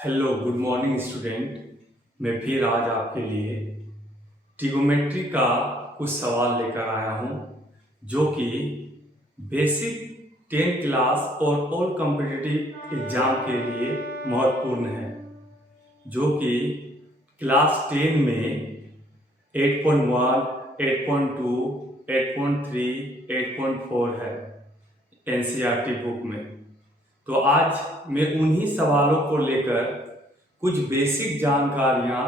Hello good morning student. मैं फिर आज आपके लिए ट्रिगोमेट्री का कुछ सवाल लेकर आया हूँ जो कि बेसिक 10 क्लास और ऑल कॉम्पिटिटिव एग्जाम के लिए महत्वपूर्ण है, जो कि क्लास 10 में 8.1, 8.2, 8.3, 8.4 है एनसीईआरटी बुक में। तो आज मैं उन्हीं सवालों को लेकर कुछ बेसिक जानकारियां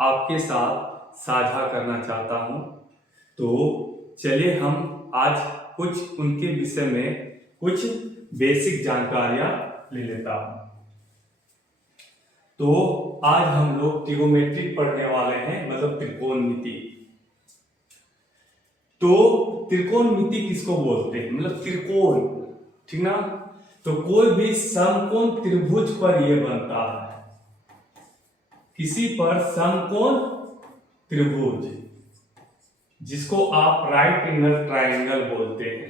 आपके साथ साझा करना चाहता हूं। तो चलिए हम आज कुछ उनके विषय में कुछ बेसिक जानकारियां ले लेता हूं। तो आज हम लोग ट्रिगोमेट्री पढ़ने वाले हैं, मतलब त्रिकोणमिति। तो त्रिकोणमिति किसको बोलते हैं, मतलब त्रिकोण, ठीक ना। तो कोई भी समकोण त्रिभुज पर यह बनता है, किसी पर समकोण त्रिभुज, जिसको आप राइट एंगल ट्रायंगल बोलते हैं,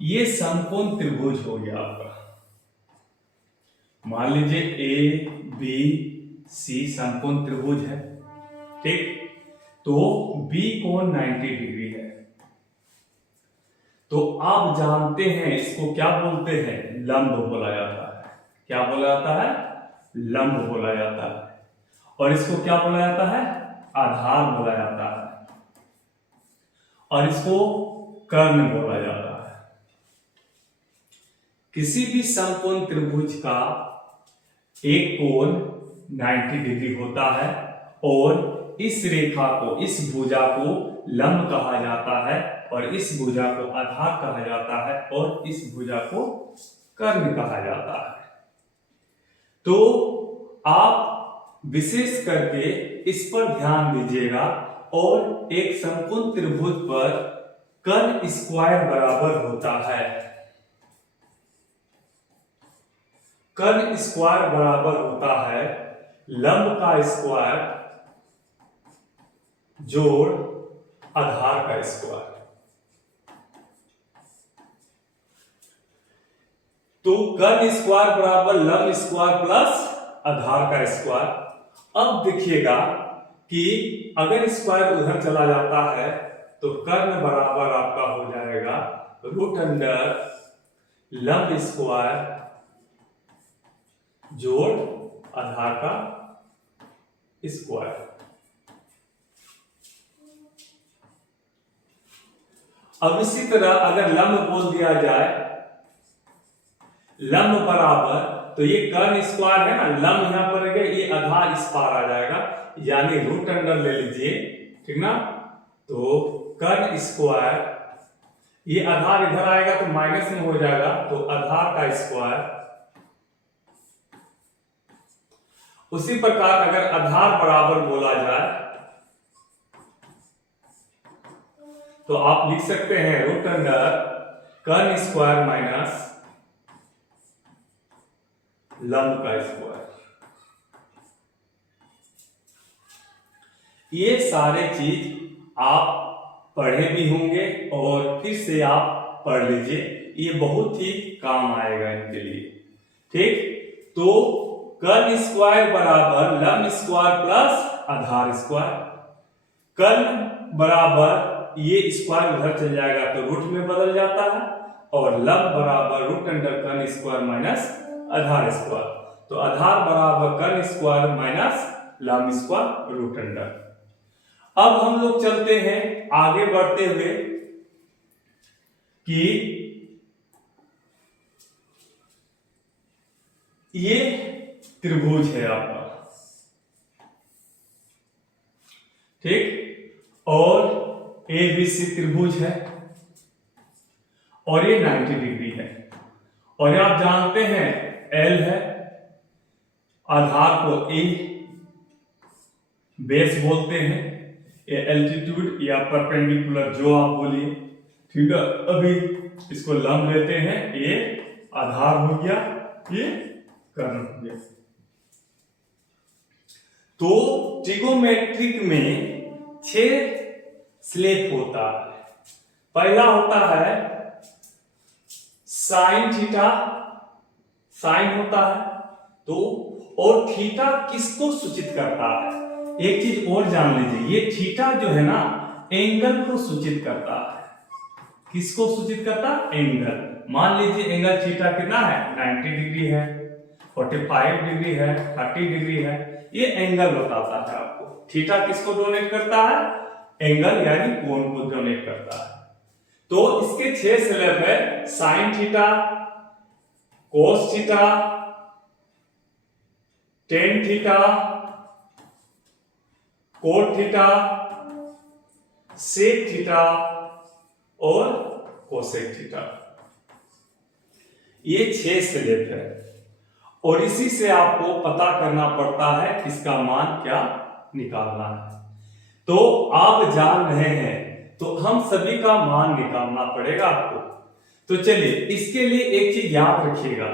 ये समकोण त्रिभुज हो गया आपका। मान लीजिए ए बी सी समकोण त्रिभुज है, ठीक। तो बी कोण 90 डिग्री है। तो आप जानते हैं इसको क्या बोलते हैं, लंब बोला जाता है। क्या बोला जाता है, लंब बोला जाता है। और इसको क्या बोला जाता है, आधार बोला जाता है। और इसको कर्ण बोला जाता है। किसी भी समकोण त्रिभुज का एक कोण 90 डिग्री होता है और इस रेखा को, इस भुजा को लंब कहा जाता है और इस भुजा को आधार कहा जाता है और इस भुजा को कर्ण कहा जाता है। तो आप विशेष करके इस पर ध्यान दीजिएगा। और एक समकोण त्रिभुज पर कर्ण स्क्वायर बराबर होता है, कर्ण स्क्वायर बराबर होता है लंब का स्क्वायर जोड़ आधार का स्क्वायर। तो कर्ण स्क्वायर बराबर लंब स्क्वायर प्लस आधार का स्क्वायर। अब देखिएगा कि अगर स्क्वायर उधर चला जाता है तो कर्ण बराबर आपका हो जाएगा रूट अंडर लंब स्क्वायर जोड़ आधार का स्क्वायर। अब इसी तरह अगर लंब बोल दिया जाए, लंब बराबर, तो ये कर्ण स्क्वायर है ना, लंब यहां पर रहेगा, ये आधार इस पार आ जाएगा, यानी रूट अंडर ले लीजिए, ठीक ना। तो कर्ण स्क्वायर, ये आधार इधर आएगा तो माइनस में हो जाएगा, तो आधार का स्क्वायर। उसी प्रकार अगर आधार बराबर बोला जाए तो आप लिख सकते हैं रूट अंडर कर्ण स्क्वायर माइनस लंब का स्क्वायर। ये सारे चीज आप पढ़े भी होंगे और फिर से आप पढ़ लीजिए, ये बहुत ही काम आएगा इनके लिए, ठीक। तो कर्ण स्क्वायर बराबर लंब स्क्वायर प्लस आधार स्क्वायर। कर्ण बराबर ये स्क्वायर उधर चल जाएगा तो रूट में बदल जाता है, और लंब बराबर रूट अंडर कर्ण स्क्वायर माइनस आधार स्क्वायर। तो आधार बराबर कर्ण स्क्वायर माइनस लंब स्क्वायर रूट अंडर। अब हम लोग चलते हैं आगे बढ़ते हुए कि ये त्रिभुज है आपका, ठीक। और एबीसी त्रिभुज है और ये 90 डिग्री है। और ये आप जानते हैं एल है, आधार को ए बेस बोलते हैं, ये एल्टीट्यूड या परपेंडिकुलर जो आप बोलिए, ठीक है। अभी इसको लंब लेते हैं, ये आधार हो गया, ये कर्ण हो गया। तो ट्रिगोमेट्रिक में 6 स्लेब होता है। पहला होता है साइन थीटा, साइन होता है, तो और थीटा किसको सूचित करता है? एक चीज और जान लीजिए, ये थीटा जो है ना एंगल को सूचित करता है। किसको सूचित करता? एंगल। मान लीजिए एंगल थीटा कितना है? 90 डिग्री है, 45 डिग्री है, 30 डिग्री है, ये एंगल बताता है आपको। थीटा किसको डोनेट करता है? एंगल यानी कोण को डोनेट करता है। तो इसके 6 स्लैब है, sine theta, cos theta, tan theta, cot theta, sec theta और कोसेक थीटा। ये 6 स्लैब है और इसी से आपको पता करना पड़ता है इसका मान क्या निकालना है। तो आप जान रहे हैं तो हम सभी का मान निकालना पड़ेगा आपको। तो चलिए इसके लिए एक चीज याद रखिएगा,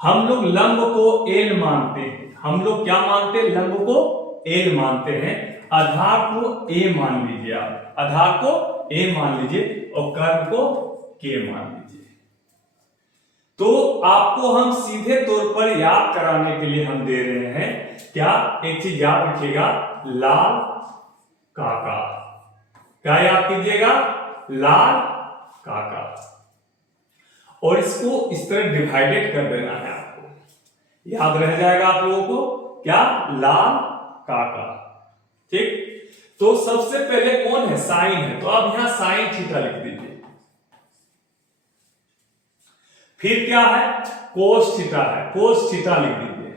हम लोग लंब को एल मानते हैं। हम लोग क्या मानते हैं? लंब को एल मानते हैं, आधार को ए मान लीजिए। आप आधार को ए मान लीजिए और कर्ण को के मान लीजिए। तो आपको हम सीधे तौर पर याद कराने के लिए हम दे रहे हैं क्या, एक चीज याद रखिएगा, लाल काका। क्या याद कीजिएगा? लाल काका। और इसको इस तरह डिवाइडेड कर देना है आपको, याद रह जाएगा आप लोगों को क्या? लाल काका। ठीक, तो सबसे पहले कौन है? साइन है, तो अब यहां साइन थीटा लिख दीजिए। फिर क्या है? कोस थीटा है, कोस थीटा लिख दीजिए।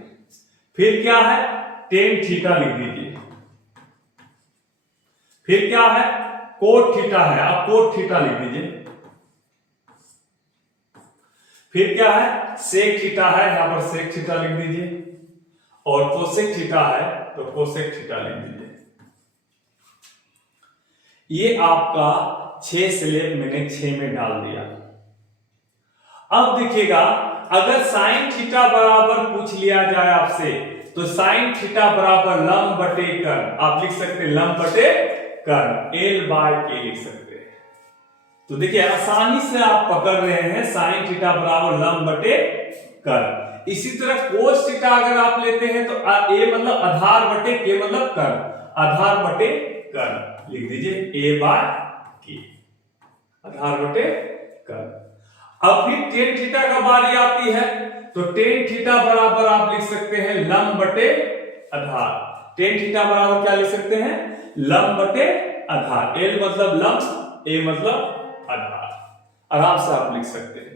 फिर क्या है? टेन थीटा लिख दीजिए। फिर क्या है? कोट थीटा है, आप कोट थीटा लिख दीजिए। फिर क्या है? सेक थीटा है, यहां पर सेक थीटा लिख दीजिए। और कोसेक थीटा है तो कोसेक थीटा लिख दीजिए। ये आपका 6 स्लैब मैंने 6 में डाल दिया। अब देखिएगा, अगर साइन थीटा बराबर पूछ लिया जाए आपसे तो साइन थीटा बराबर लंब बटे कर्ण, आप लिख सकते हैं लंब बटे कर्ण, एल बाय के लिख सकते हैं। तो देखिए आसानी से आप पकड़ रहे हैं, साइन थीटा बराबर लंब बटे कर्ण। इसी तरह कोस थीटा अगर आप लेते हैं तो ए मतलब आधार बटे के मतलब कर्ण, आधार बटे कर्ण लिख दीजिए, ए बाय के, आधार बटे कर्ण। अब फिर टेन थीटा का बारी आती है तो टेन थीटा बराबर आप लिख सकते हैं लंब बटे आधार। टेन थीटा बराबर क्या लिख सकते हैं? लंब बटे आधार। एल मतलब लंब, ए मतलब आधार, आराम से आप लिख सकते हैं।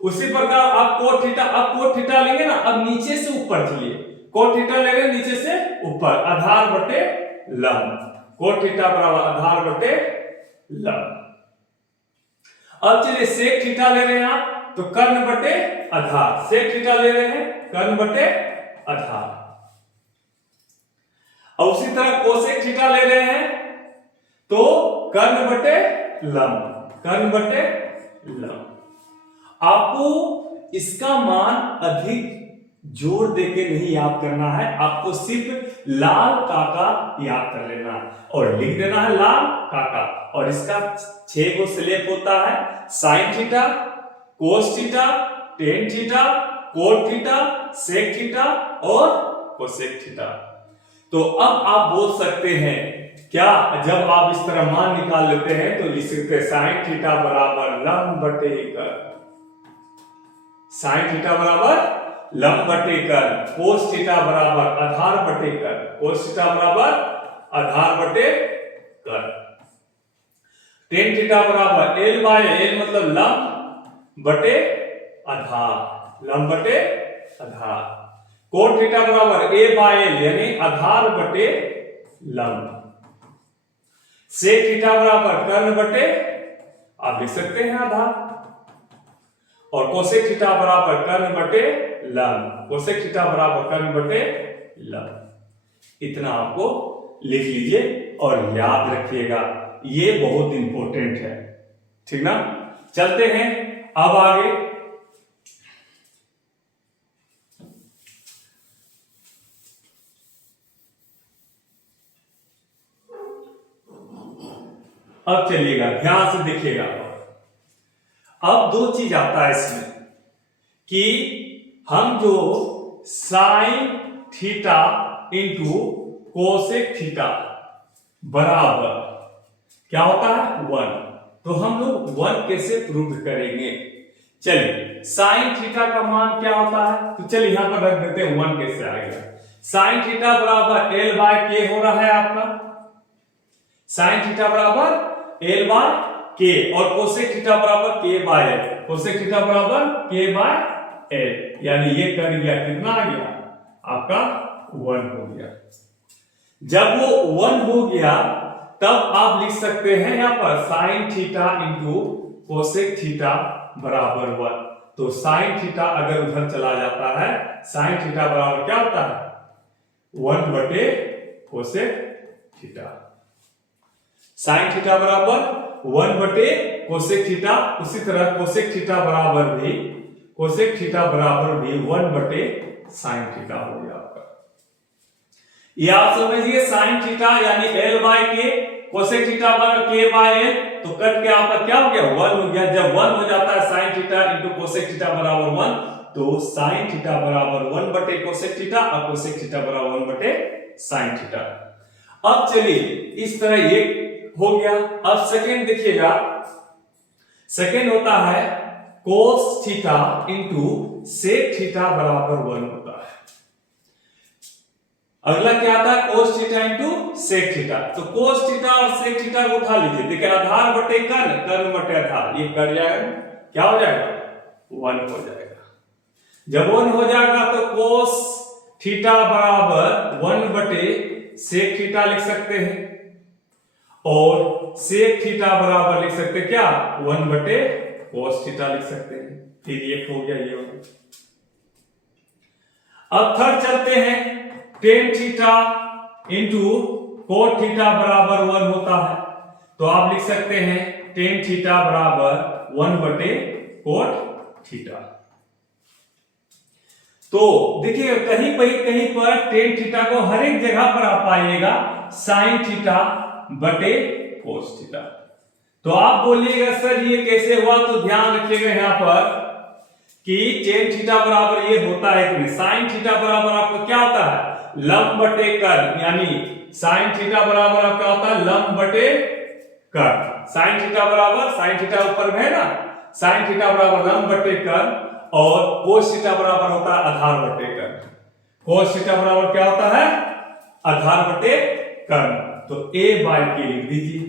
उसी प्रकार आप कोट थीटा, अब कोट थीटा लेंगे ना, अब नीचे से ऊपर चलिए, कोट थीटा ले रहे नीचे से ऊपर, आधार बटे लंब, कोट थीटा बराबर आधार बटे लंब। अब चलिए सेक थीटा ले रहे हैं आप तो कर्ण बटे आधार, सेक थीटा ले रहे हैं कर्ण बटे आधार। और उसी तरह कोसेक थीटा ले रहे हैं तो कर्ण बटे लंब, कर्ण बटे लंब। आपको इसका मान अधिक जोर देके नहीं याद करना है, आपको सिर्फ लाल काका याद कर लेना है और लिख देना है लाल काका। और इसका 6 गो स्लैब होता है, sine theta, cos theta, tan theta, cot theta, sec theta और कोसेक थीटा। तो अब आप बोल सकते हैं क्या, जब आप इस तरह मान निकाल लेते हैं तो लिख सकते हैं साइन थीटा बराबर लंब बटे कर्ण, साइन थीटा बराबर लंब बटे कर्ण, कोस थीटा बराबर आधार बटे कर्ण, कोस थीटा बराबर आधार बटे कर्ण, टेन थीटा बराबर एल बाय एल मतलब लंब बटे आधार, लंब बटे आधार, कोट थीटा बराबर ए बाय एल यानी आधार बटे लंब, सेक थीटा बराबर कर्ण बटे आप लिख सकते हैं आधार, और कोसेक थीटा बराबर कर्ण बटे लंब, कोसेक थीटा बराबर कर्ण बटे लंब। इतना आपको लिख लीजिए और याद रखिएगा, ये बहुत इंपॉर्टेंट है, ठीक ना। चलते हैं अब आगे। अब चलिएगा ध्यान से देखिएगा, अब 2 चीज आता है इसमें कि हम जो sine theta into cosec theta बराबर क्या होता है 1। तो हम लोग 1 कैसे प्रूव करेंगे? चलिए साइन थीटा का मान क्या होता है, तो चलिए यहां पर रख देते हैं 1 कैसे आएगा। साइन थीटा बराबर L बाय के हो रहा है आपका, साइन थीटा बराबर L बाय के और कोसेक थीटा बराबर K by L, cosec theta बराबर K बाय L, यानी ये कर गया कितना आ गया आपका 1 हो गया। जब वो 1 हो गया तब आप लिख सकते हैं यहां पर sine theta into cosec theta बराबर 1। तो साइन थीटा अगर उधर चला जाता है, साइन थीटा बराबर क्या होता है 1 बटे कोसेक थीटा। साइन थीटा बराबर 1 बटे कोसेक थीटा, उसी तरह कोसेक थीटा बराबर भी 1 बटे साइन थीटा हो गया आपका। ये आप समझिए साइन थीटा यानी L बाय के, कोसेक थीटा बराबर K बाय L, तो कट के आपका क्या हो गया 1 हो गया। जब 1 हो जाता है sine theta into cosec theta बराबर 1, तो साइन थीटा बराबर 1 बटे कोसेक थीटा और कोसेक थीटा बराबर 1 बटे साइन थीटा। अब चलिए इस तरह ये हो गया। अब सेकेंड देखिएगा, सेकेंड होता है cos theta into sec theta बराबर 1 होता है। अगला क्या आता है cos theta into sec theta. तो कोस थीटा और सेक थीटा को उठा लीजिए, देखिए आधार बटे कर्ण, कर्ण बटे आधार, ये कर जाएगा क्या हो जाएगा 1 हो जाएगा। जब 1 हो जाएगा तो कोस थीटा बराबर 1 बटे सेक थीटा लिख सकते हैं और सेक थीटा बराबर लिख सकते हैं क्या 1 बटे कोस थीटा लिख सकते हैं। फिर ये हो गया, ये हो गया। अब थर्ड चलते हैं, tan theta into cot theta बराबर 1 होता है। तो आप लिख सकते हैं टेन थीटा बराबर 1 बटे कोट थीटा। तो देखिए कहीं पर टेन थीटा को हर एक जगह पर आप पाइएगा साइन थीटा बटे कोस थीटा। तो आप बोलिएगा सर ये कैसे हुआ, तो ध्यान रखिएगा यहां पर कि टेन थीटा बराबर ये होता है कि नहीं। साइन थीटा बराबर आपको क्या होता है लंब बटे कर्ण, यानी साइन थीटा बराबर आपका होता है लंब बटे कर्ण। साइन थीटा बराबर, साइन थीटा ऊपर में है ना, साइन थीटा बराबर लंब बटे कर्ण और कोस थीटा बराबर होता है आधार बटे कर्ण। कोस थीटा बराबर क्या होता है आधार बटे कर्ण। तो a बाय के लिख दीजिए।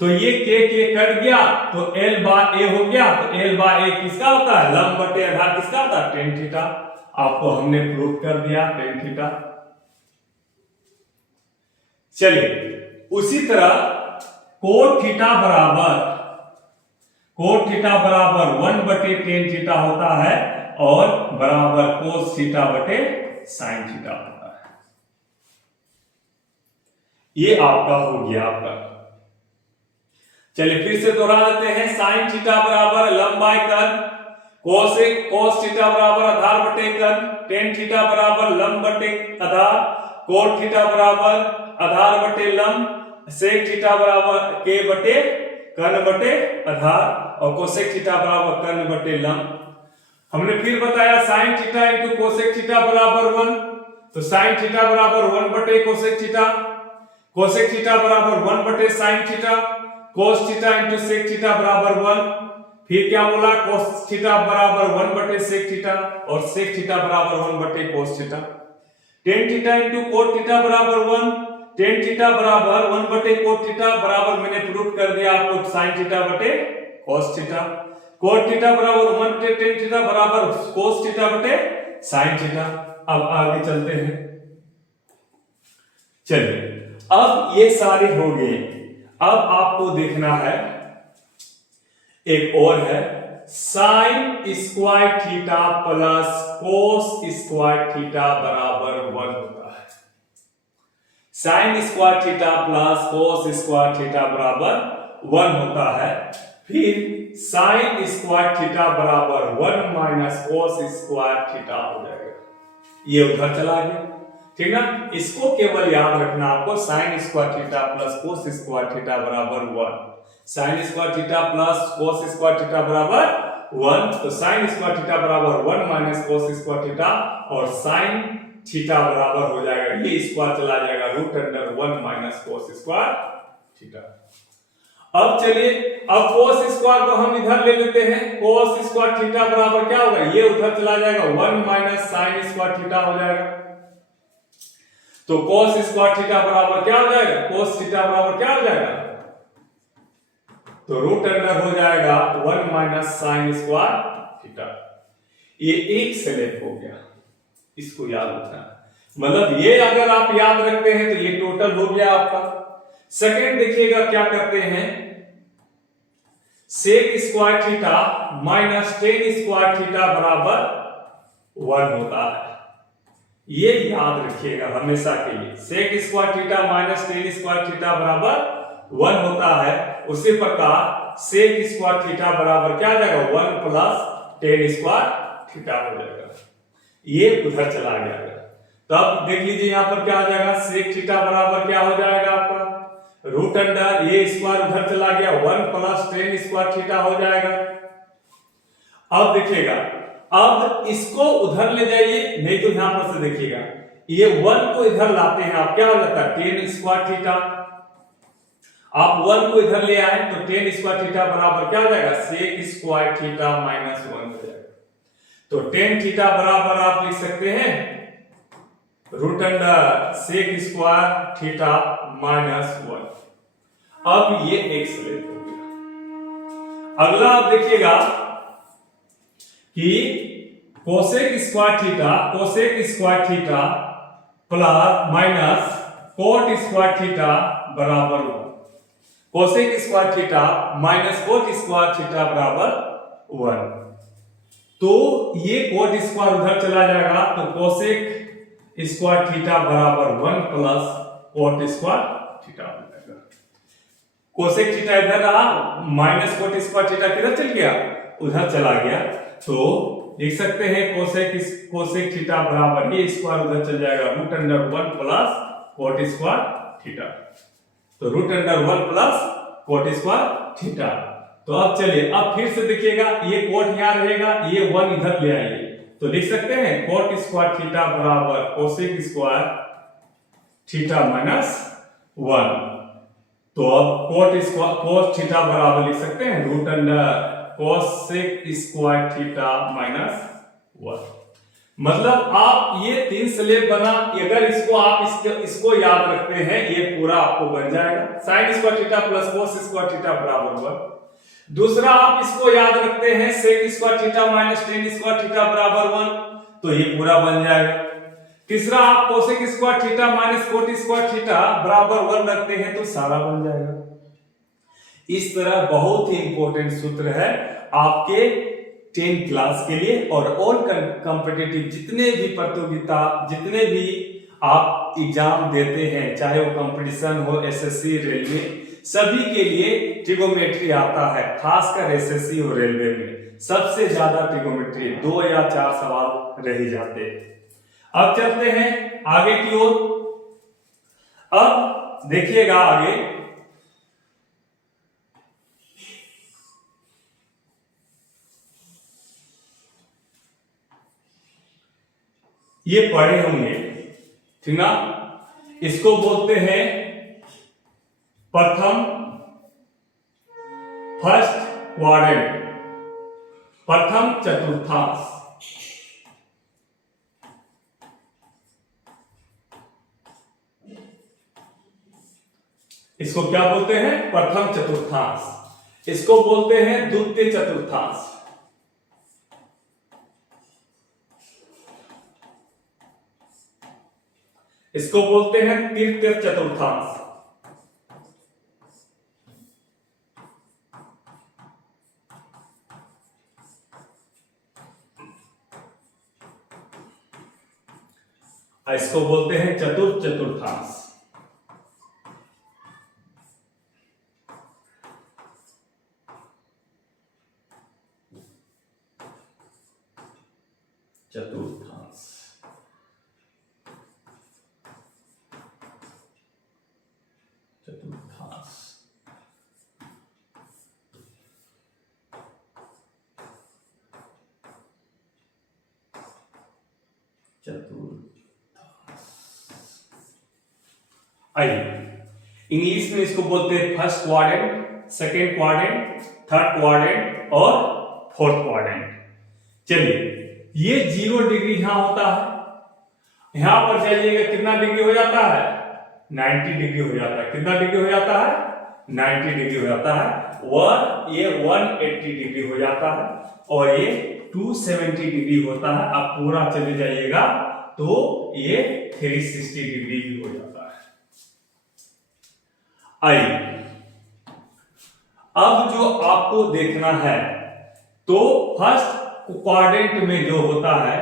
तो ये के कट गया तो L बाय a हो गया। तो L बाय a किसका होता है लंब बटे आधार किसका होता है टेन थीटा। आपको हमने प्रूव कर दिया टेन थीटा। चलिए उसी तरह कोट थीटा बराबर 1 बटे टेन थीटा होता है और बराबर कोस थीटा बटे साइन थीटा होता है। ये आपका हो गया आपका। चलिए फिर से दोहरा देते हैं, साइन थीटा बराबर लंब बाय कर्ण, कोस थीटा बराबर आधार बटे कर्ण, टेन थीटा बराबर लंब बटे आधार, कोट थीटा बराबर आधार बटे लंब, सेक थीटा बराबर के बटे कर्ण बटे आधार और कोसेक थीटा बराबर कर्ण बटे लंब। हमने फिर बताया sine theta into cosec theta बराबर 1। तो साइन थीटा बराबर 1 बटे कोसेक थीटा, कोसेक थीटा बराबर 1 बटे sine theta, cos theta into sec theta बराबर 1। फिर क्या बोला कोस थीटा बराबर 1 बटे सेक थीटा और सेक थीटा बराबर 1 बटे कोस theta. Tan theta into cot theta बराबर 1, टेन थीटा बराबर 1 बटे कोट थीटा बराबर मैंने प्रूव कर दिया आपको साइन थीटा बटे कोस थीटा। कोट थीटा बराबर 1 बटे टेन थीटा बराबर कोस थीटा बटे साइन थीटा। अब आगे चलते हैं। चलिए अब ये सारे हो गए। अब आपको देखना है एक और है sign square theta plus cos square theta बराबर 1 होता है। Sign square theta plus cos square theta बराबर 1 होता है। फिर साइन स्क्वायर थीटा बराबर 1 माइनस कोस स्क्वायर थीटा हो जाएगा। ये उधर चला गया, ठीक ना। इसको केवल याद रखना आपको, sine square theta plus cos square theta बराबर 1, sine square theta plus cos square theta बराबर 1, तो साइन स्क्वायर थीटा बराबर 1 माइनस कोस स्क्वायर थीटा, और साइन थीटा बराबर हो जाएगा, ये स्क्वायर चला जाएगा root under 1 minus cos square theta. अब चलिए, अब कोस स्क्वायर को हम इधर ले लेते हैं, कोस स्क्वायर थीटा बराबर क्या होगा, ये उधर चला जाएगा 1 माइनस साइन स्क्वायर थीटा हो जाएगा। तो कोस स्क्वायर थीटा बराबर क्या हो जाएगा, कोस थीटा बराबर क्या हो जाएगा, तो रूट अंडर हो जाएगा 1 माइनस साइन स्क्वायर थीटा। ये एक स्लेब हो गया, इसको याद रखना, मतलब ये अगर आप याद रखते हैं तो ये टोटल हो गया आपका। सेकंड देखिएगा क्या करते हैं, sec square theta minus tan square theta बराबर 1 होता है, ये याद रखिएगा हमेशा के लिए। Sec square theta minus tan square theta बराबर 1 होता है। उसी प्रकार सेक स्क्वायर थीटा बराबर क्या आ जाएगा, 1 प्लस टेन स्क्वायर थीटा हो जाएगा, ये उधर चला गया। तब देख लीजिए यहां पर क्या आ जाएगा, सेक थीटा बराबर क्या हो जाएगा आपका, रूट अंडर ये स्क्वायर उधर चला गया, 1 प्लस टेन स्क्वायर थीटा हो जाएगा। अब देखिएगा, अब इसको उधर ले जाइए, नहीं तो यहां पर से देखिएगा, ये 1 को इधर लाते हैं आप, क्या हो जाता है टेन स्क्वायर थीटा। आप 1 को इधर ले आए तो टेन स्क्वायर थीटा बराबर क्या हो जाएगा, सेक स्क्वायर थीटा माइनस 1 हो जाएगा। तो टेन थीटा बराबर आप लिख सकते हैं root under sec square theta minus 1। अब ये एक स्लेब हो गया। अगला आप देखिएगा कि cosec square theta plus minus cot square theta बराबर 1। Cosec square theta minus cot square theta बराबर 1, तो ये कोट स्क्वायर उधर चला जाएगा, तो कोसेक स्क्वायर थीटा बराबर 1 प्लस कोट स्क्वायर थीटा हो जाएगा। कोसेक थीटा इधर रहा, माइनस कोट स्क्वायर थीटा किधर चल गया, उधर चला गया, तो लिख सकते हैं कोसेक थीटा बराबर ये स्क्वायर उधर चल जाएगा, root under 1 plus cot square theta. तो root under 1 plus cot square theta. तो अब चलिए, अब फिर से देखिएगा, ये कोट यहां रहेगा, ये 1 इधर ले आइए, तो लिख सकते हैं कोट स्क्वायर थीटा बराबर कोसेक स्क्वायर थीटा माइनस 1। तो अब कोस थीटा बराबर लिख सकते हैं root under cosec square theta minus 1। मतलब आप ये 3 स्लेब बना, अगर इसको आप इसको याद रखते हैं, ये पूरा आपको बन जाएगा, sine square theta plus cos square theta बराबर 1। दूसरा आप इसको याद रखते हैं, sec square theta minus tan square theta बराबर 1, तो ये पूरा बन जाएगा। तीसरा आप cosec square theta minus cot square theta बराबर 1 रखते हैं, तो सारा बन जाएगा। इस तरह बहुत ही इंपॉर्टेंट सूत्र है आपके 10 क्लास के लिए, और ऑल कॉम्पिटिटिव जितने भी प्रतियोगिता, जितने भी आप एग्जाम देते हैं, चाहे वो कंपटीशन हो, एसएससी, रेलवे, सभी के लिए ट्रिगोमेट्री आता है। खासकर एसएससी और रेलवे में सबसे ज्यादा ट्रिगोमेट्री 2 या 4 सवाल रह ही जाते हैं। अब चलते हैं आगे की ओर। अब देखिएगा आगे, ये पढ़े होंगे, ठीक ना, इसको बोलते हैं प्रथम फर्स्ट क्वाड्रेंट, प्रथम चतुर्थांश। इसको क्या बोलते हैं, प्रथम चतुर्थांश। इसको बोलते हैं द्वितीय चतुर्थांश। इसको बोलते हैं तृतीय चतुर्थांश। इसको बोलते हैं चतुर्थ चतुर्थांश। चतुर्थांश, चतुर्थांश। आइए, इंग्लिश में इसको बोलते हैं first quadrant, second quadrant, third quadrant और फोर्थ क्वाड्रेंट। चलिए, ये 0 डिग्री यहां होता है, यहां पर जाइएगा कितना डिग्री हो जाता है, 90 डिग्री हो जाता है। कितना डिग्री हो जाता है, 90 डिग्री हो जाता है। और ये 180 डिग्री हो जाता है और ये 270 डिग्री होता है। अब पूरा चले जाइएगा तो ये 360 डिग्री भी हो जाता है। आइए, अब जो आपको देखना है, तो फर्स्ट क्वाड्रेंट में जो होता है,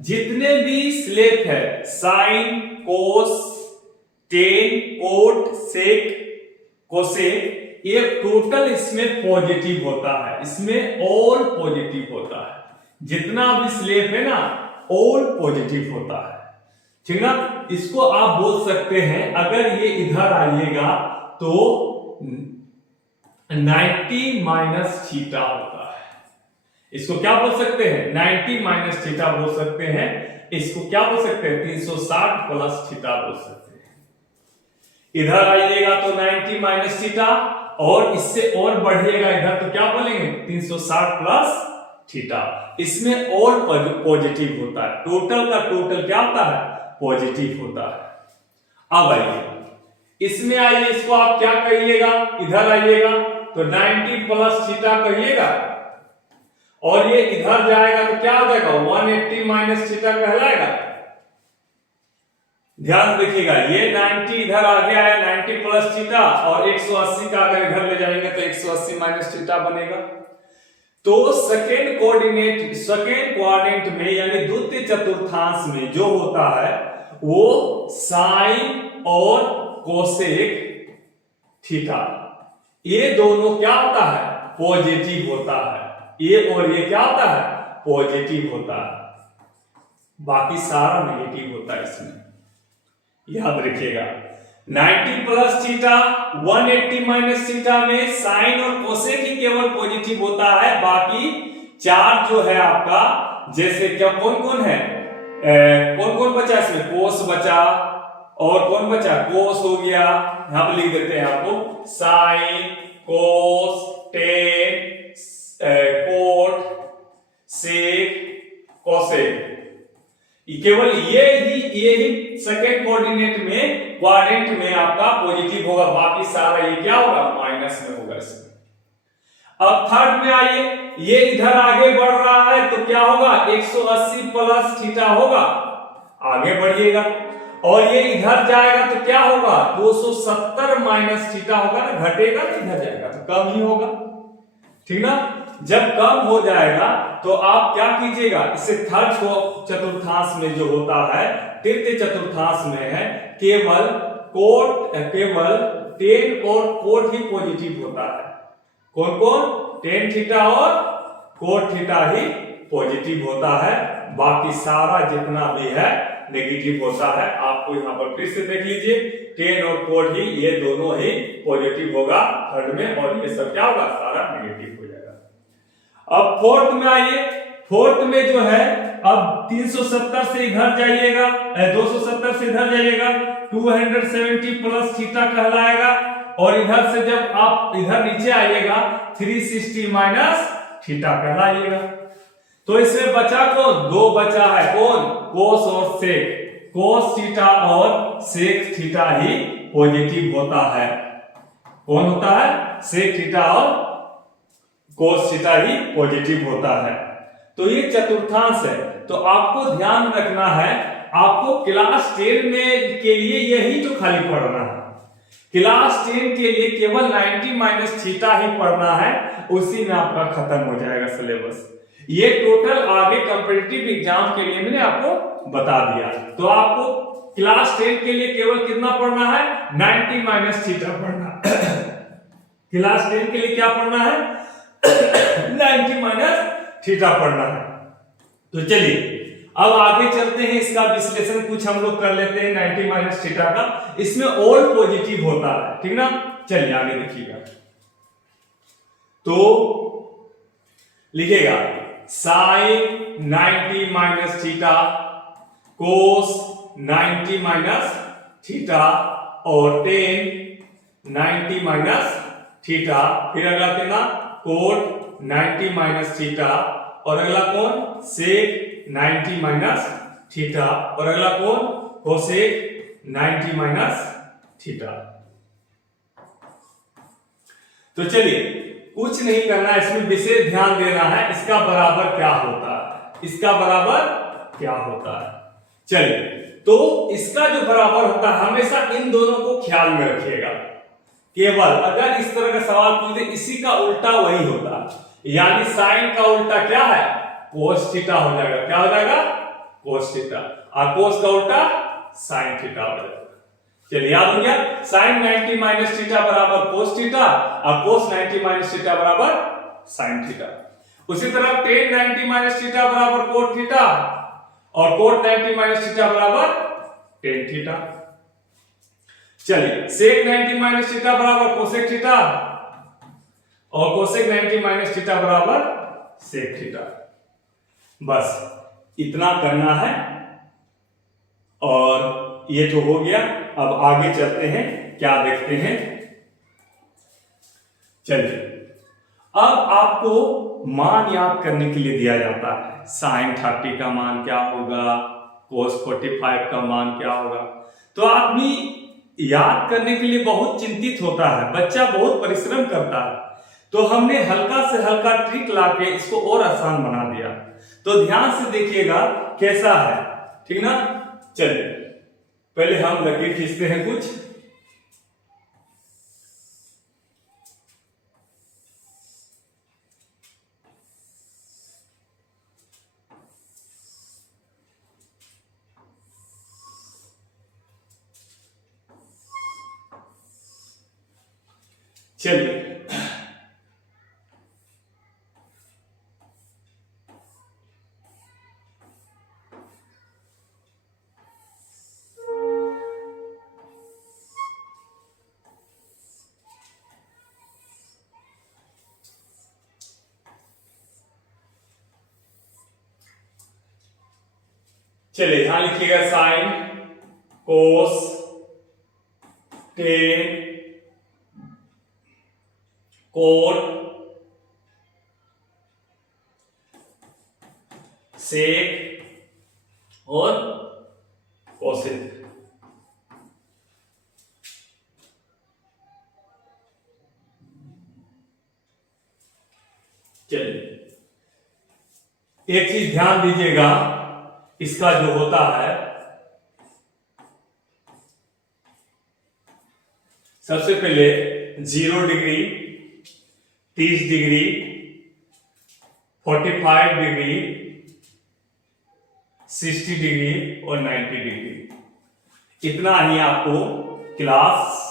जितने भी स्लेब है, साइन, कोस, टेन, कोट, सेक, कोसेक, ये टोटल इसमें पॉजिटिव होता है। इसमें ऑल पॉजिटिव होता है। जितना भी स्लेब है ना, ऑल पॉजिटिव होता है। ठीक ना। इसको आप बोल सकते हैं, अगर ये इधर आइएगा तो 90 माइनस थीटा होता है। इसको क्या बोल सकते हैं, 90 माइनस थीटा बोल सकते हैं। इसको क्या बोल सकते हैं, 360 प्लस थीटा बोल सकते हैं। इधर आइएगा तो 90 माइनस थीटा, और इससे और बढ़िएगा इधर तो क्या बोलेंगे, 360 प्लस थीटा। इसमें और पॉजिटिव होता है। टोटल का टोटल क्या होता है, पॉजिटिव होता है। अब आइए, इसमें आइए, इसको आप क्या कहिएगा, इधर आइएगा तो 90 प्लस थीटा कहिएगा, और ये इधर जाएगा तो क्या हो जाएगा, 180 माइनस थीटा कहलाएगा। ध्यान देखिएगा, ये 90 इधर आगे आया, 90 प्लस थीटा, और 180 का अगर इधर ले जाएंगे तो 180 माइनस थीटा बनेगा। तो सेकेंड क्वाड्रेंट में यानी द्वितीय चतुर्थांश में जो होता है वो साइन और कोसेक थीटा, ये दोनों क्या होता है, पॉजिटिव होता है। ये और ये क्या होता है, पॉजिटिव होता है। बाकी सारा नेगेटिव होता है इसमें, याद रखिएगा। 90 प्लस थीटा, 180 माइनस थीटा में साइन और कोसेक ही केवल पॉजिटिव होता है। बाकी चार जो है आपका, जैसे क्या कौन कौन है, कौन कौन बचा इसमें, कोस बचा, और कौन बचा, कोस हो गया, यहां पर लिख देते हैं आपको, साइन, कोस, टेन, कोट, सेक, कोसेक। केवल ये ही सेकेंड क्वाड्रेंट में आपका पॉजिटिव होगा। बाकी सारा ये क्या होगा, माइनस में होगा इसमें। अब थर्ड में आइए, ये इधर आगे बढ़ रहा है तो क्या होगा, 180 प्लस थीटा होगा, आगे बढ़िएगा। और ये इधर जाएगा तो क्या होगा, 270 माइनस थीटा होगा ना, घटेगा ना, इधर जाएगा तो कम ही होगा। ठीक ना। जब कम हो जाएगा तो आप क्या कीजिएगा, इसे थर्ड चतुर्थांश में जो होता है, तृतीय चतुर्थांश में है, केवल टेन और कोट ही पॉजिटिव होता है। कौन कौन, टेन थीटा और कोट थीटा ही पॉजिटिव होता है। बाकी सारा जितना भी है नेगेटिव होता है। आपको यहां पर फिर से देख लीजिए, टेन और कोट ही, ये दोनों ही पॉजिटिव होगा थर्ड में, और ये सब क्या होगा, सारा नेगेटिव हो जाएगा। अब फोर्थ में आइए, फोर्थ में जो है, अब 370 से इधर जाइएगा, 270 से इधर जाइएगा, 270 प्लस थीटा कहलाएगा। और इधर से जब आप इधर नीचे आइएगा, 360 माइनस थीटा कहलाइएगा। तो इसमें बचा कौन, दो बचा है, कौन, कोस और सेक। कोस थीटा और सेक थीटा ही पॉजिटिव होता है। कौन होता है, सेक थीटा और कोस थीटा ही पॉजिटिव होता है। तो ये चतुर्थांश है। तो आपको ध्यान रखना है, आपको क्लास 10 में के लिए यही तो खाली पढ़ना है। क्लास 10 के लिए केवल 90 माइनस थीटा ही पढ़ना है, उसी में आपका खत्म हो जाएगा सिलेबस। ये टोटल आगे कॉम्पिटिटिव एग्जाम के लिए मैंने आपको बता दिया। तो आपको क्लास 10 के लिए केवल कितना पढ़ना है, 90 माइनस थीटा पढ़ना। क्लास 10 के लिए क्या पढ़ना है, 90 माइनस थीटा पढ़ना है। तो चलिए अब आगे चलते हैं, इसका विश्लेषण कुछ हम लोग कर लेते हैं 90 माइनस थीटा का। इसमें ऑल पॉजिटिव होता है, ठीक ना। चलिए आगे देखिएगा, तो लिखेगा sine 90 minus theta cos 90 minus theta और टेन 90 माइनस थीटा, फिर अगला कितना कोट 90 माइनस थीटा, और अगला कौन सेक 90 माइनस थीटा, और अगला कौन कोसेक 90 माइनस थीटा। तो चलिए कुछ नहीं करना है, इसमें विशेष ध्यान देना है इसका बराबर क्या होता है, इसका बराबर क्या होता है। चलिए तो इसका जो बराबर होता है हमेशा इन दोनों को ख्याल में रखिएगा। केवल अगर इस तरह का सवाल पूछे इसी का उल्टा वही होता है, यानी साइन का उल्टा क्या है कोस थीटा हो जाएगा। क्या हो जाएगा कोस थीटा, और कोस का उल्टा साइन थीटा हो जाएगा। चलिए याद हो गया, साइन 90 माइनस थीटा बराबर कोस थीटा और कोस 90 माइनस थीटा बराबर साइन थीटा। उसी तरह टेन 90 माइनस थीटा बराबर कोट थीटा और कोट 90 माइनस थीटा बराबर टेन थीटा। चलिए सेक 90 माइनस थीटा बराबर कोसेक थीटा और कोसेक 90 माइनस थीटा बराबर सेक थीटा। बस इतना करना है और ये तो हो गया। अब आगे चलते हैं, क्या देखते हैं। चलिए अब आपको मान याद करने के लिए दिया जाता है, साइन 30 का मान क्या होगा, कोस 45 का मान क्या होगा। तो आदमी याद करने के लिए बहुत चिंतित होता है, बच्चा बहुत परिश्रम करता है, तो हमने हल्का से हल्का ट्रिक लाके इसको और आसान बना दिया। तो ध्यान से देखिएगा कैसा है, ठीक ना। चलिए पहले हम लकीर खींचते हैं कुछ। चलिए चलिए यहां लिखिएगा sine cos tan cot sec और कोसेक। चलिए एक चीज ध्यान दीजिएगा, इसका जो होता है सबसे पहले 0 डिग्री 30 डिग्री 45 डिग्री 60 डिग्री और 90 डिग्री, इतना ही आपको क्लास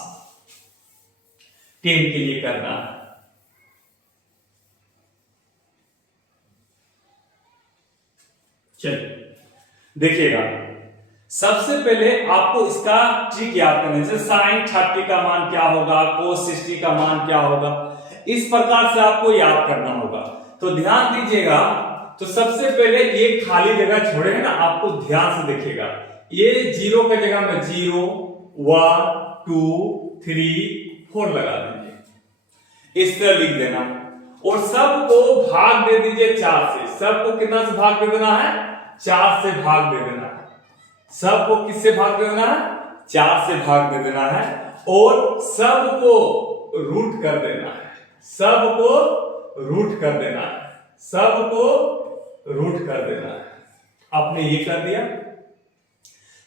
10 के लिए करना है। चलिए देखिएगा, सबसे पहले आपको इसका ट्रिक याद करना है। साइन 30 का मान क्या होगा, कोस 60 का मान क्या होगा, इस प्रकार से आपको याद करना होगा। तो ध्यान दीजिएगा, तो सबसे पहले ये खाली जगह छोड़े हैं ना, आपको ध्यान से देखिएगा। ये 0 की जगह में 0 1 2 3 4 लगा दीजिए, इस तरह लिख देना और सबको भाग दे दीजिए 4 से। सबको कितना से भाग दे देना है, 4 से भाग दे देना है। सबको किससे भाग दे देना है, 4 से भाग दे देना है और सबको रूट कर देना है। सबको रूट कर देना है, सबको रूट कर देना है। आपने ये कर दिया,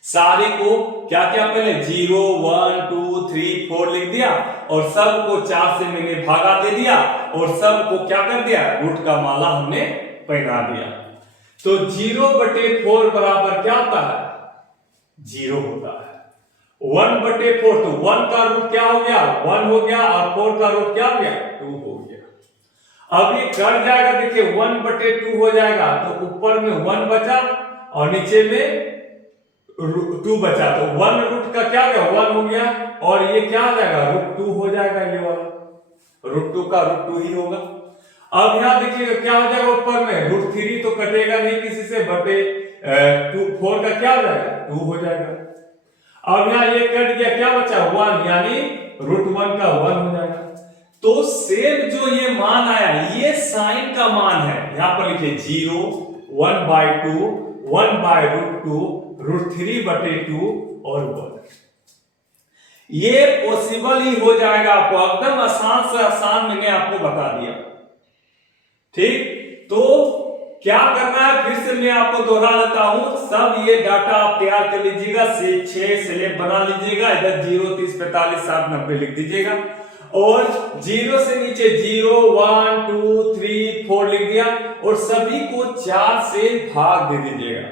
सारे को क्या क्या पहले 0 1 2 3 4 लिख दिया और सबको 4 से मैंने भागा दे दिया और सबको क्या कर दिया, रूट का माला हमने पहना दिया। तो 0/4 बराबर क्या होता है, 0 होता है। 1/4 तो 1 का रूट क्या हो गया, 1 हो गया और 4 का रूट क्या हो गया, 2 हो गया। अब ये कट जाएगा, देखिए 1/2 हो जाएगा, तो ऊपर में 1 बचा और नीचे में 2 बचा, तो 1 रूट का क्या हो गया, 1 हो गया और ये क्या आ जाएगा, √2 हो जाएगा। ये वाला √2 का √2 ही होगा। अब यहां देखिए क्या हो जाएगा, ऊपर में √3 तो कटेगा नहीं किसी से, बटे 4 का क्या हो जाएगा 2 हो जाएगा। अब यहाँ ये कट गया, क्या बचा 1, यानी √1 का 1 हो जाएगा। तो सेम जो ये मान आया ये साइन का मान है, यहां पर लिखिए 0, 1/2, 1/√2, √3/2 और 1। ये पॉसिबल ही हो जाएगा आपको, एकदम आसान से आसान मैंने आपको बता दिया। ठीक, तो क्या करना है फिर से मैं आपको दोहरा देता हूं। सब ये डाटा आप तैयार कर लीजिएगा, 6 स्लैब बना लीजिएगा, इधर 0, 30, 45, 60, 90 लिख दीजिएगा और 0 से नीचे 0, 1, 2, 3, 4 लिख दिया और सभी को 4 से भाग दे दीजिएगा।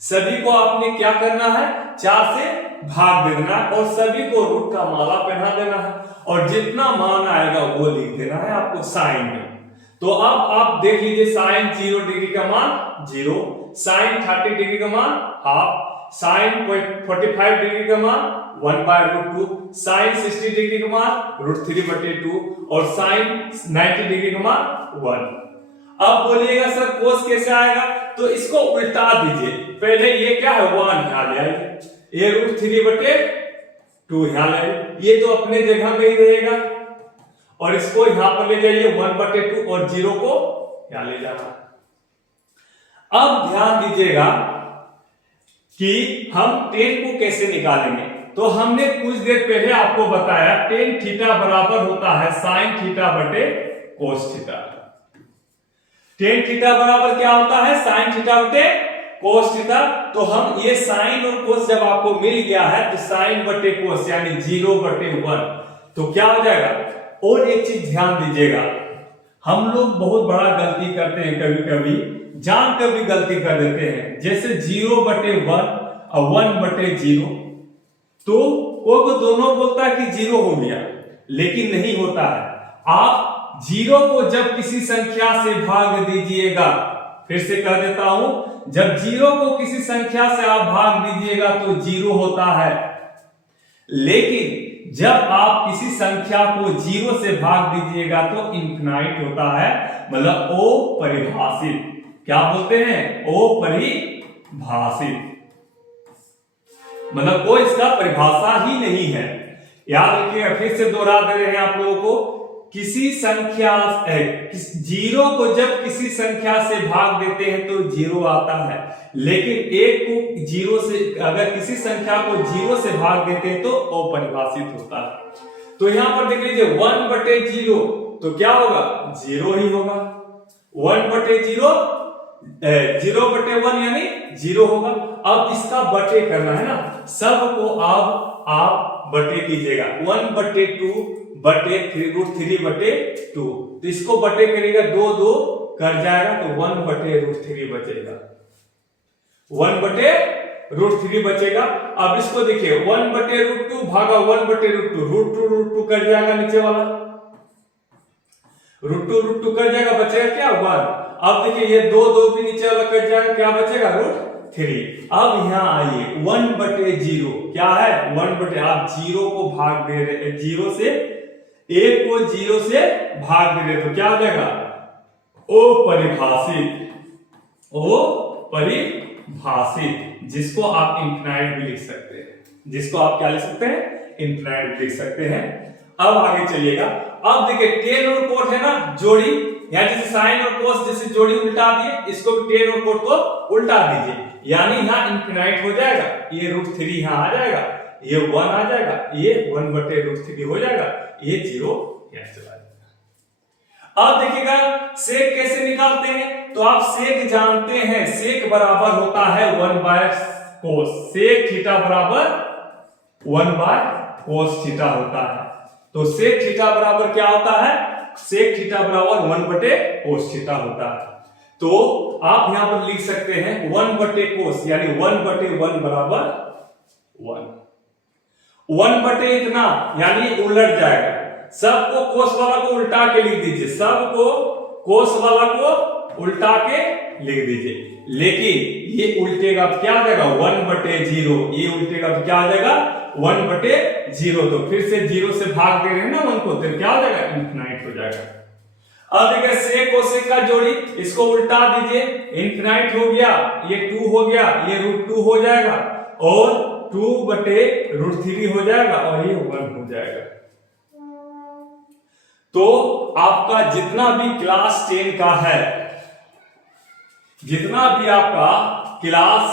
सभी को आपने क्या करना है 4 से भाग दे देना और सभी को रूट का माला पहना देना है और जितना मान आएगा वो लिख देना है आपको साइन में। तो अब आप देख लीजिए साइन 0 डिग्री का मान 0, साइन 30 डिग्री का मान हाफ, साइन 45 डिग्री का मान 1/√2, साइन 60 डिग्री का मान √3/2 और साइन 90 डिग्री का मान 1। अब बोलिएगा सर कोस कैसे आएगा, तो इसको उल्टा दीजिए। पहले ये क्या है 1 यहां ले आइए, ये √3/2 यहां ले आइए, ये तो अपने जगह में ही रहेगा और इसको यहां पर ले जाइए 1/2 और 0 को यहां ले जाना। अब ध्यान दीजिएगा कि हम tan को कैसे निकालेंगे। तो हमने कुछ देर पहले आपको बताया tan थीटा बराबर होता है sin θ/cos theta. tan theta बराबर क्या होता है sin θ/cos थीटा। तो हम ये sin और cos जब आपको मिल गया है तो sin/cos यानी 0/1 तो क्या हो जाएगा। और एक चीज ध्यान दीजिएगा, हम लोग बहुत बड़ा गलती करते हैं, कभी कभी जानकर भी गलती कर देते हैं, जैसे 0/1 और 1/0। तो वो दोनों बोलता है कि 0 हो गया, लेकिन नहीं होता है। आप 0 को जब किसी संख्या से भाग दीजिएगा, फिर से कह देता हूं, जब 0 को किसी संख्या से आप भाग दीजिएगा तो 0 होता है, लेकिन जब आप किसी संख्या को 0 से भाग दीजिएगा तो इनफिनाइट होता है, मतलब अपरिभाषित। क्या बोलते हैं अपरिभाषित, मतलब कोई इसका परिभाषा ही नहीं है। याद रखिएगा, फिर से दोहरा दे रहे हैं आप लोगों को, किसी संख्या 0 को जब किसी संख्या से भाग देते हैं तो 0 आता है, लेकिन 1 को 0 से अगर किसी संख्या को 0 से भाग देते हैं तो अपरिभाषित होता है। तो यहां पर देख लीजिए 1/0 तो क्या होगा 0 ही होगा, 1/0 0/1 यानी 0 होगा। अब इसका बटे करना है ना, सबको अब आप बटे कीजिएगा 1/2 बटे √3/2। तो इसको बटे करिएगा 2 2 कर जाएगा तो 1/√3 बचेगा, 1/√3 बचेगा। अब इसको देखिए 1/√2 भागा 1/√2, √2 कर जाएगा नीचे वाला, √2 कर जाएगा, बचेगा क्या 1। अब देखिए ये 2 2 भी नीचे वाला कट जाएगा, क्या बचेगा √3। अब यहां आइए 1/0 क्या है 1/, आप 0 को भाग दे रहे, 0 से 1 को 0 से भाग दे रहे तो क्या हो जाएगा अपरिभाषित, अपरिभाषित, जिसको आप इनफिनाइट भी लिख सकते हैं, जिसको आप क्या लिख सकते हैं इनफिनाइट भी लिख सकते हैं। अब आगे चलिएगा, अब देखिए tan और cot है ना जोड़ी, या जैसे साइन और cos जैसे जोड़ी उल्टा दिए, इसको भी tan और cot को उल्टा दीजिए, यानी यहाँ इनफिनाइट हो जाएगा, ये √3 यहाँ आ जाएगा, ये 1 आ जाएगा, ये 1/√3 हो जाएगा, ये 0 यहाँ चला जाएगा। अब देखिएगा सेक कैसे निकालते हैं, तो आप सेक जानते हैं, सेक बराबर होता है 1/cos, सेक थीटा बराबर 1/cos थीटा होता है। तो सेक थीटा बराबर क्या होता है, सेक थीटा बराबर 1/cos थीटा होता है। तो आप यहां पर लिख सकते हैं 1/cos यानी 1/1 बराबर 1, 1/ इतना यानी उलट जाएगा, सबको cos वाला को उल्टा के लिख दीजिए, सबको cos वाला को उल्टा के लिख दीजिए, लेकिन ये उल्टेगा क्या आ जाएगा 1/0, ये उल्टेगा तो क्या आ जाएगा 1/0। तो फिर से 0 से भाग दे रहे हैं ना 1 को, तो क्या हो जाएगा इनफिनाइट हो जाएगा। अब देखिए सेक कोसेक का जोड़ी, इसको उल्टा दीजिए, इनफिनाइट हो गया, ये 2 हो गया, ये √2 हो जाएगा और 2/√3 हो जाएगा और ये 1 हो जाएगा। तो आपका जितना भी क्लास 10 का है, जितना भी आपका क्लास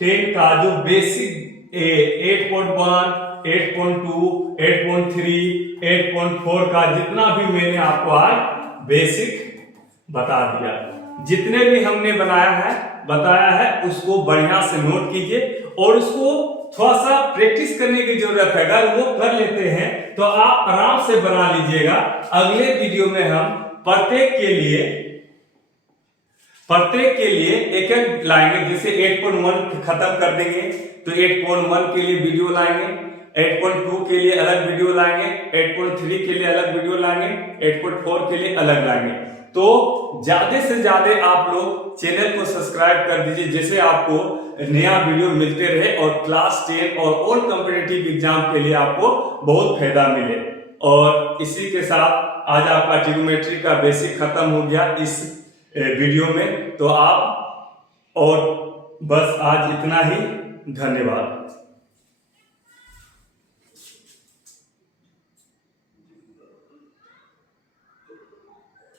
10 का जो बेसिक 8.1, 8.2, 8.3, 8.4 का जितना भी मैंने आपको आज बेसिक बता दिया, जितने भी हमने बताया है उसको बढ़िया से नोट कीजिए और उसको थोड़ा सा प्रैक्टिस करने की जरूरत है। अगर वो कर लेते हैं तो आप आराम से बना लीजिएगा। अगले वीडियो में हम प्रत्येक के लिए एक एक लाएंगे। जैसे 8.1 खत्म कर देंगे तो 8.1 के लिए वीडियो लाएंगे, 8.2 के लिए अलग वीडियो लाएंगे, 8.3 के लिए अलग वीडियो लाएंगे, 8.4 के लिए अलग लाएंगे। तो ज्यादा से ज्यादा आप लोग चैनल को सब्सक्राइब कर दीजिए, जैसे आपको नया वीडियो मिलते रहे और क्लास 10 और ऑल कॉम्पिटिटिव एग्जाम के लिए आपको बहुत फायदा मिले। और इसी के साथ आज आपका ट्रिग्नोमेट्री का बेसिक खत्म हो गया इस वीडियो में। तो आप और बस आज इतना ही, धन्यवाद।